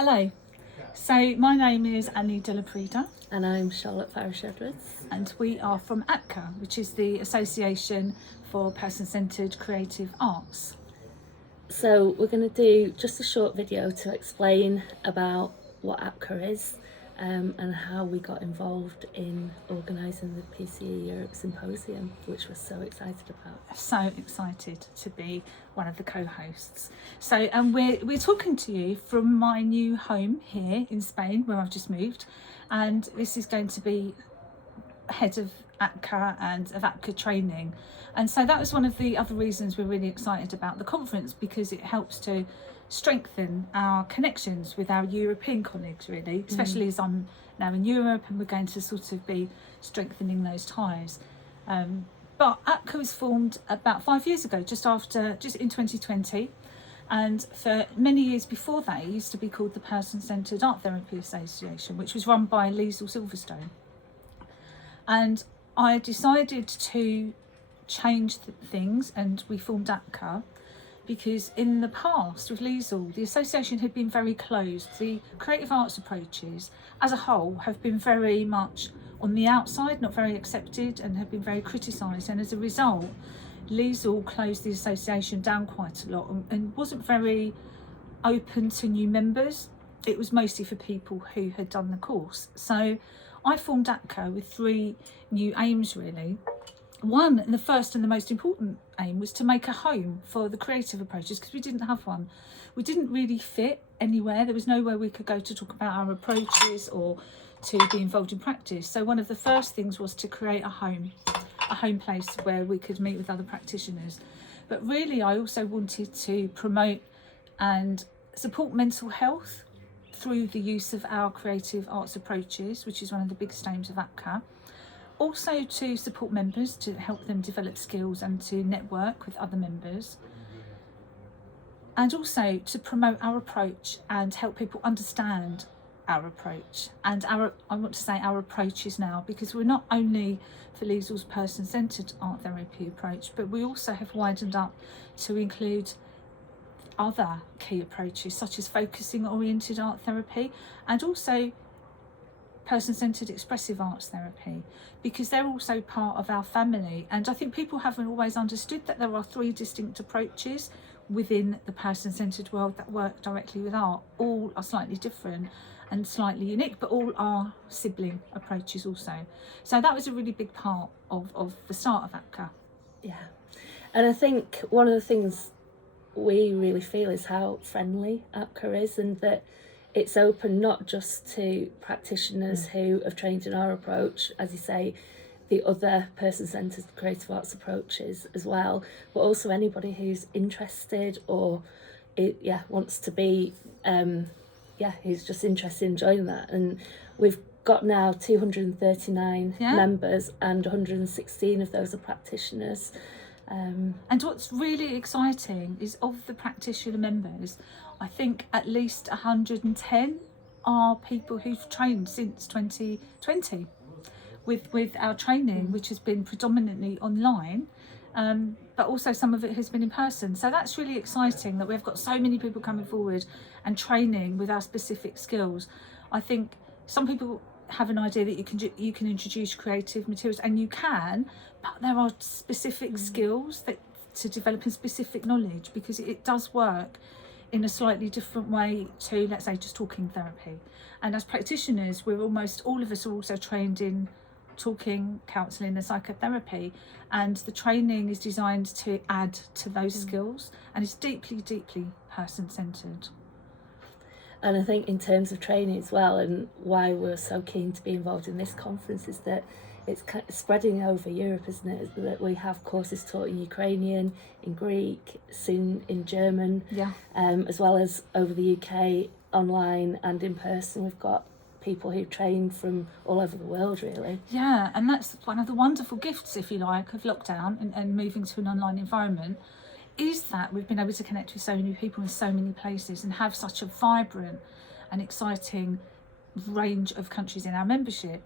Hello, so my name is Annie de la Prida And I'm Charlotte Farish Edwards. and we are from APCCA, which is the Association for Person-Centred Creative Arts. So we're going to do just a short video to explain about what APCCA is and how we got involved in organising the PCE Europe Symposium, which we're so excited about. So excited to be one of the co-hosts. So we're talking to you from my new home here in Spain, where I've just moved, and this is going to be head of APCCA and of APCCA training. And so that was one of the other reasons we're really excited about the conference, because it helps to strengthen our connections with our European colleagues, really, especially as I'm now in Europe and we're going to sort of be strengthening those ties. But APCCA was formed about 5 years ago, just in 2020. And for many years before that, it used to be called the Person-Centred Art Therapy Association, which was run by Liesl Silverstone. And I decided to change things, and we formed APCCA because in the past with Liesl, the association had been very closed. The creative arts approaches as a whole have been very much on the outside, not very accepted, and have been very criticised. And as a result, Liesl closed the association down quite a lot and wasn't very open to new members. It was mostly for people who had done the course. So I formed APCCA with three new aims, really. One, and the first and the most important aim, was to make a home for the creative approaches, because we didn't have one. We didn't really fit anywhere. There was nowhere we could go to talk about our approaches or to be involved in practice. So one of the first things was to create a home place where we could meet with other practitioners. But really, I also wanted to promote and support mental health through the use of our creative arts approaches, which is one of the biggest aims of APCCA. Also to support members, to help them develop skills and to network with other members. And also to promote our approach and help people understand our approach. And I want to say our approaches now, because we're not only for Liesl's person-centred art therapy approach, but we also have widened up to include other key approaches, such as focusing oriented art therapy and also person-centred expressive arts therapy, because they're also part of our family. And I think people haven't always understood that there are three distinct approaches within the person-centred world that work directly with art. All are slightly different and slightly unique, but all are sibling approaches also. So that was a really big part of the start of APCCA. Yeah, and I think one of the things we really feel is how friendly APCCA is, and that it's open not just to practitioners who have trained in our approach, as you say, the other person-centred creative arts approaches as well, but also anybody who's interested or wants to be who's just interested in joining that. And we've got now 239 members, and 116 of those are practitioners. And what's really exciting is, of the practitioner members, I think at least 110 are people who've trained since 2020 with our training, which has been predominantly online, but also some of it has been in person. So that's really exciting that we've got so many people coming forward and training with our specific skills. I think some people have an idea that you can introduce creative materials, and you can, but there are specific skills that to developing specific knowledge, because it does work in a slightly different way to, let's say, just talking therapy. And as practitioners, almost all of us are also trained in talking, counselling and psychotherapy, and the training is designed to add to those skills, and it's deeply person-centred. And I think in terms of training as well, and why we're so keen to be involved in this conference, is that it's kind of spreading over Europe, isn't it? That we have courses taught in Ukrainian, in Greek, soon in German, as well as over the UK, online and in person. We've got people who train from all over the world, really. Yeah, and that's one of the wonderful gifts, if you like, of lockdown and moving to an online environment, is that we've been able to connect with so many people in so many places and have such a vibrant and exciting range of countries in our membership.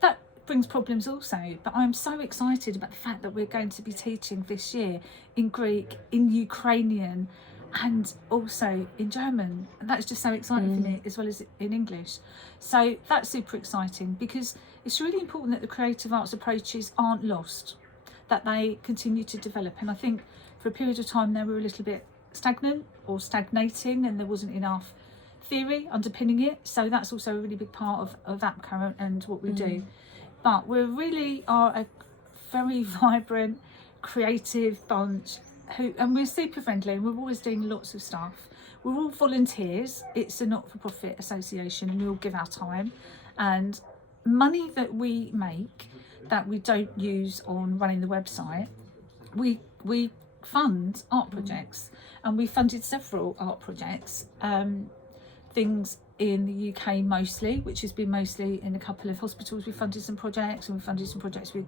That brings problems also, but I'm so excited about the fact that we're going to be teaching this year in Greek, in Ukrainian, and also in German, and that's just so exciting for me, as well as in English. So that's super exciting, because it's really important that the creative arts approaches aren't lost, that they continue to develop. And I think for a period of time they were a little bit stagnant or stagnating, and there wasn't enough theory underpinning it. So that's also a really big part of APCCA and what we do. But we really are a very vibrant, creative bunch, and we're super friendly, and we're always doing lots of stuff. We're all volunteers. It's a not-for-profit association, and we all give our time, and money that we make that we don't use on running the website, we fund art projects, and we funded several art projects, things in the UK mostly, which has been mostly in a couple of hospitals. We funded some projects, and we funded some projects with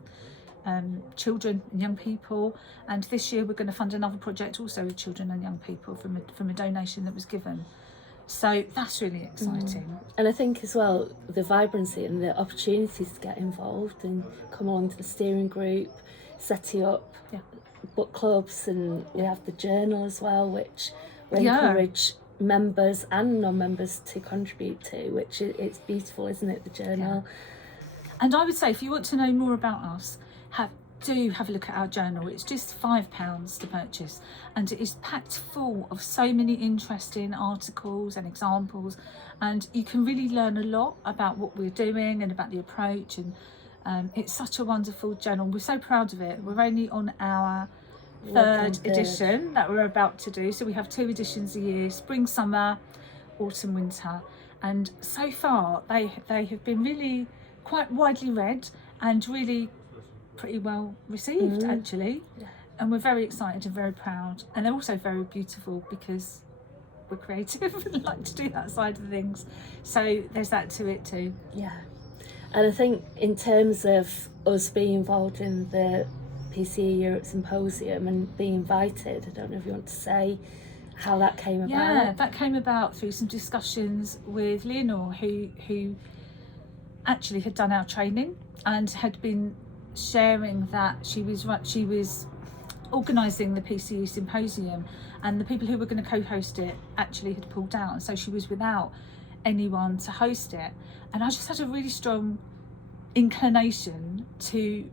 children and young people, and this year we're going to fund another project also with children and young people from a donation that was given. So that's really exciting. And I think as well, the vibrancy and the opportunities to get involved and come along to the steering group, setting up book clubs, and we have the journal as well, which we encourage members and non-members to contribute to, which it's beautiful, isn't it, the journal? And I would say, if you want to know more about us, do have a look at our journal. It's just £5 to purchase, and it is packed full of so many interesting articles and examples, and you can really learn a lot about what we're doing and about the approach, and it's such a wonderful journal. We're so proud of it. We're only on our third edition that we're about to do, so we have 2 editions a year: spring, summer, autumn, winter, and so far they have been really quite widely read and really pretty well received, actually. And we're very excited and very proud, and they're also very beautiful because we're creative and like to do that side of things, so there's that to it too. And I think in terms of us being involved in the PCE Europe Symposium and being invited, I don't know if you want to say how that came about. Yeah, that came about through some discussions with Leonore, who actually had done our training and had been sharing that she was organising the PCE Symposium, and the people who were going to co-host it actually had pulled out, and so she was without anyone to host it. And I just had a really strong inclination to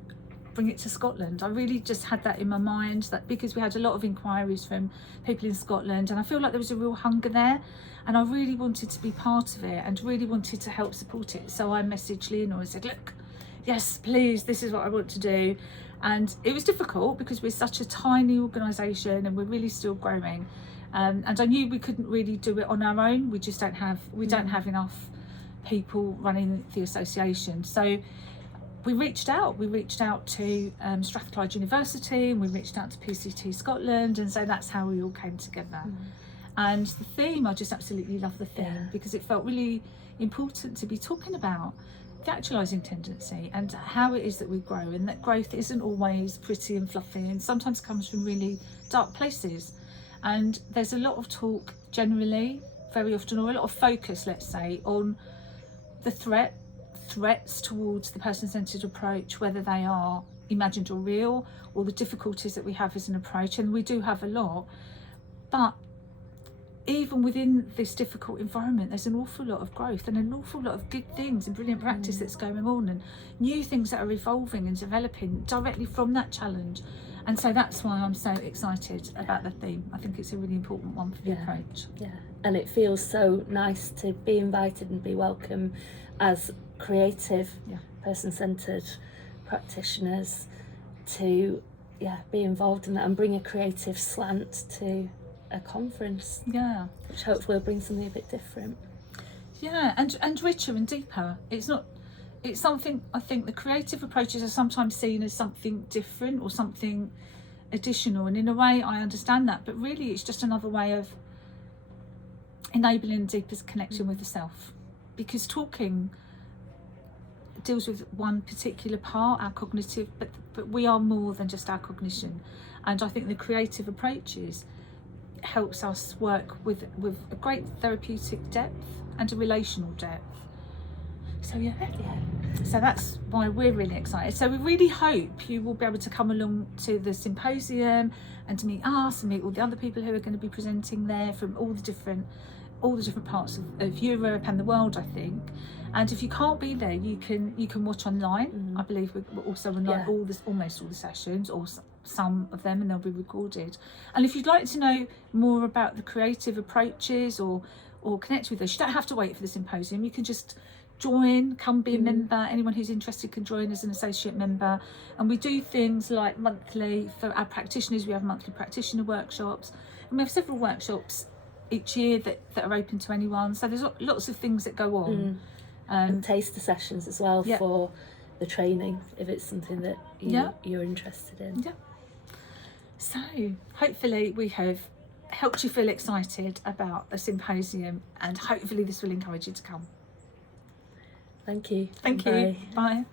bring it to Scotland. I really just had that in my mind, that because we had a lot of inquiries from people in Scotland, and I feel like there was a real hunger there, and I really wanted to be part of it and really wanted to help support it. So I messaged Leonore and said, look, yes, please, this is what I want to do. And it was difficult because we're such a tiny organisation and we're really still growing, and I knew we couldn't really do it on our own. We just don't have enough people running the association. So we reached out to Strathclyde University, and we reached out to PCT Scotland, and so that's how we all came together. And the theme, I just absolutely love the theme, because it felt really important to be talking about the actualising tendency and how it is that we grow, and that growth isn't always pretty and fluffy, and sometimes comes from really dark places. And there's a lot of talk generally, very often, or a lot of focus, let's say, on the threats towards the person-centred approach, whether they are imagined or real, or the difficulties that we have as an approach, and we do have a lot. But even within this difficult environment, there's an awful lot of growth and an awful lot of good things and brilliant practice that's going on, and new things that are evolving and developing directly from that challenge. And so that's why I'm so excited about the theme. I think it's a really important one for the approach. And it feels so nice to be invited and be welcome as creative, person-centred practitioners to be involved in that and bring a creative slant to a conference, which hopefully will bring something a bit different, and richer and deeper. It's something, I think the creative approaches are sometimes seen as something different or something additional, and in a way I understand that, but really it's just another way of enabling a deeper connection with the self, because talking deals with one particular part, our cognitive, but we are more than just our cognition. And I think the creative approaches helps us work with a great therapeutic depth and a relational depth. So yeah. Yeah. So that's why we're really excited. So we really hope you will be able to come along to the symposium and to meet us and meet all the other people who are going to be presenting there from all the different parts of Europe and the world, I think. And if you can't be there, you can watch online. I believe we're also online almost all the sessions, or some of them, and they'll be recorded. And if you'd like to know more about the creative approaches or connect with us, you don't have to wait for the symposium. You can just join, come be a member. Anyone who's interested can join as an associate member. And we do things like monthly, for our practitioners, we have monthly practitioner workshops, and we have several workshops each year that are open to anyone. So there's lots of things that go on. And taster sessions as well for the training, if it's something that you're interested in. Yeah. So hopefully we have helped you feel excited about the symposium, and hopefully this will encourage you to come. Thank you. Thank you. Bye.